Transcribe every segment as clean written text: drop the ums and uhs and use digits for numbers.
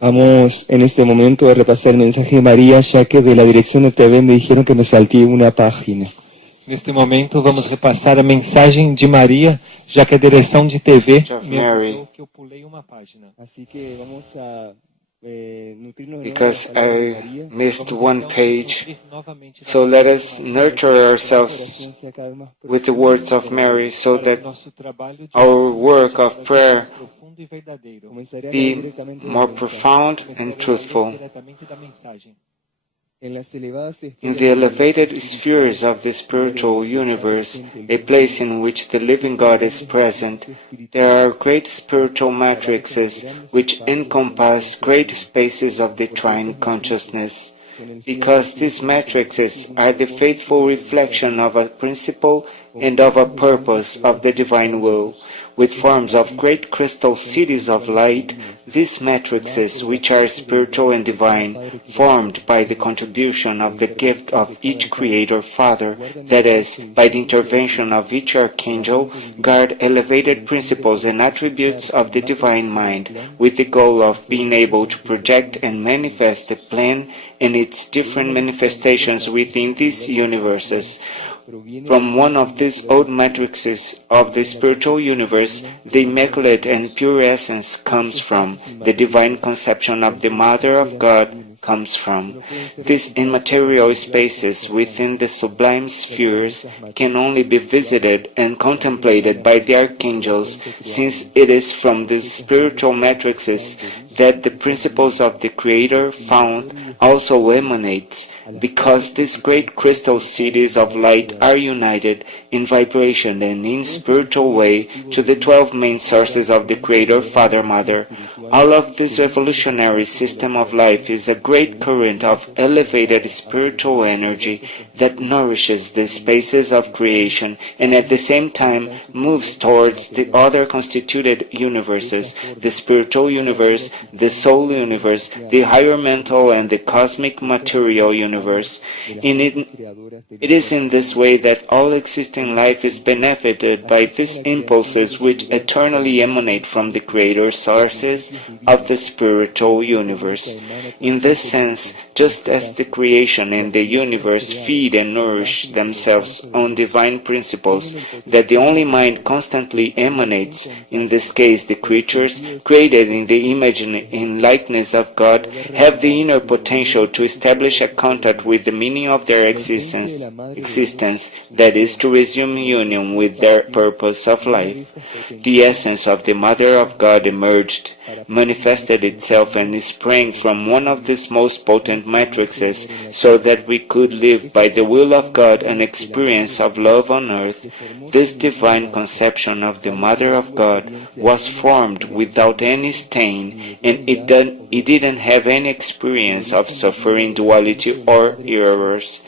Vamos en este momento a repasar el mensaje de María, ya que de la dirección de TV me dijeron que me salté una página. Neste momento, vamos repassar a mensagem de Maria, já que a direção de TV me avisou que eu pulei uma página. Así que vamos a nutrirnos de Because nuevo de la palabra de I María. missed Vamos one então page. nutrir novamente da So palavra let de us Maria. nurture ourselves Corazón sea cada vez más with the profundo words y of Mary so Para that o nosso trabalho de our oração work seja of cada vez prayer mais profundo e verdadeiro. Comenzaré a leer be directamente del more mensaje. profound Começarei a and ler truthful. diretamente da mensagem. En las elevadas In esferas the del elevated universo spheres of the spiritual universe, a place in which the living God is present, there are great spiritual matrices which encompass great spaces of the Trine Consciousness. Because these matrices are the faithful reflection of a principle and of a purpose of the divine will, with forms of great crystal cities of light, these matrices, which are spiritual and divine, formed by the contribution of the gift of each Creator Father, that is, by the intervention of each archangel, guard elevated principles and attributes of the divine mind, with the goal of being able to project and manifest the plan and its different manifestations within these universes. From one of these old matrices of the spiritual universe, the immaculate and pure essence comes from, the divine conception of the Mother of God comes from. These immaterial spaces within the sublime spheres can only be visited and contemplated by the archangels, since it is from these spiritual matrices that the principles of the Creator found also emanates, because these great crystal cities of light are united in vibration and in spiritual way to the 12 main sources of the Creator Father Mother. All of this revolutionary system of life is a great current of elevated spiritual energy that nourishes the spaces of creation and at the same time moves towards the other constituted universes, the spiritual universe, the soul universe, the higher mental and the cosmic material universe. It is in this way that all existing life is benefited by these impulses which eternally emanate from the Creator sources of the spiritual universe. In this sense, just as the creation and the universe feed and nourish themselves on divine principles that the only mind constantly emanates, in this case the creatures, created in the image and likeness of God, have the inner potential to establish a contact with the meaning of their existence, that is, to resume union with their purpose of life. The essence of the Mother of God emerged, manifested itself and sprang from one of these most potent matrices, so that we could live by the will of God an experience of love on earth. This divine conception of the Mother of God was formed without any stain, and it didn't have any experience of suffering, duality, or errors.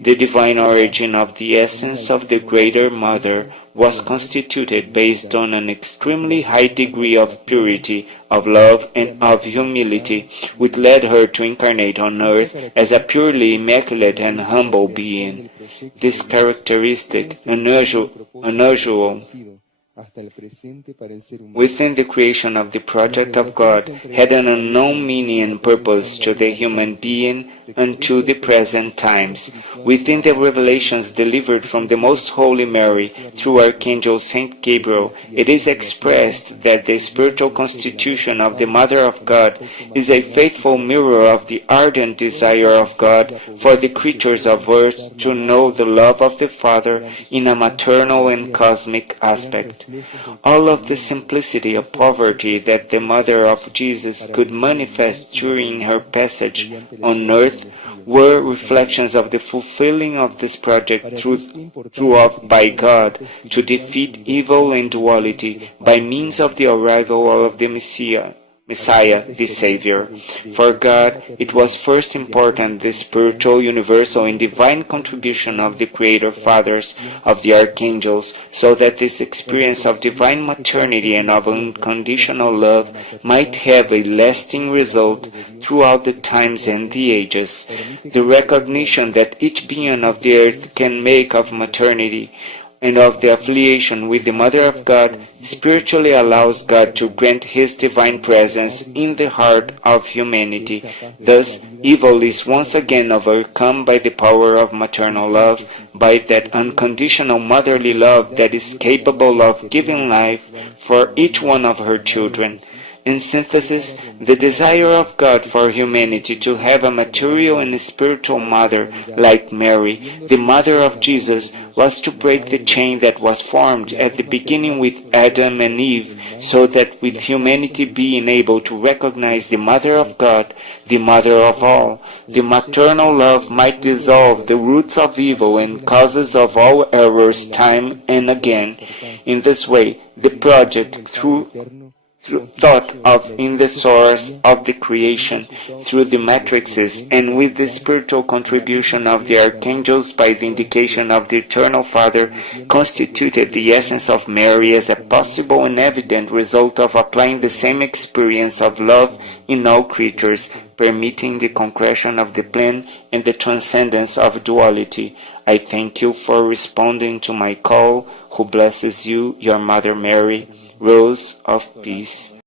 The divine origin of the essence of the Greater Mother was constituted based on an extremely high degree of purity, of love, and of humility, which led her to incarnate on earth as a purely immaculate and humble being. This characteristic, unusual within the creation of the project of God, had an unknown meaning and purpose to the human being unto the present times. Within the revelations delivered from the Most Holy Mary through Archangel Saint Gabriel, it is expressed that the spiritual constitution of the Mother of God is a faithful mirror of the ardent desire of God for the creatures of earth to know the love of the Father in a maternal and cosmic aspect. All of the simplicity of poverty that the Mother of Jesus could manifest during her passage on earth were reflections of the fulfilling of this project throughout by God to defeat evil and duality by means of the arrival of the Messiah, the Savior. For God, it was first important the spiritual, universal, and divine contribution of the Creator Fathers, of the Archangels, so that this experience of divine maternity and of unconditional love might have a lasting result throughout the times and the ages. The recognition that each being of the earth can make of maternity and of the affiliation with the Mother of God spiritually allows God to grant His divine presence in the heart of humanity. Thus, evil is once again overcome by the power of maternal love, by that unconditional motherly love that is capable of giving life for each one of her children. In synthesis, the desire of God for humanity to have a material and spiritual mother like Mary, the mother of Jesus, was to break the chain that was formed at the beginning with Adam and Eve, so that with humanity being able to recognize the Mother of God, the Mother of all, the maternal love might dissolve the roots of evil and causes of all errors time and again. In this way, the project, thought of in the source of the creation, through the matrices, and with the spiritual contribution of the archangels by the indication of the Eternal Father, constituted the essence of Mary as a possible and evident result of applying the same experience of love in all creatures, permitting the concretion of the plan and the transcendence of duality. I thank you for responding to my call, who blesses you, your Mother Mary, Rose of Peace.